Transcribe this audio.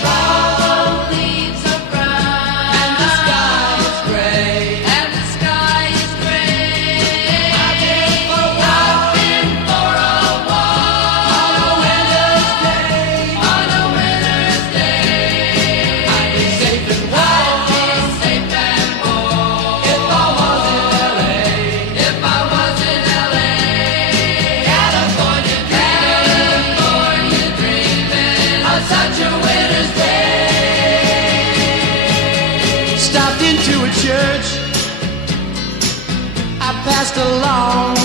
Fall leaves are brown, and the sky is gray. and the sky is gray. I've been for a walk I've been for a walk on a winter's day. on a winter's day. I'd be safe and I'd warm be safe and warm if I was in LA. if I was in LA. California dreaming of such a winter's day. Stopped into a church. I passed along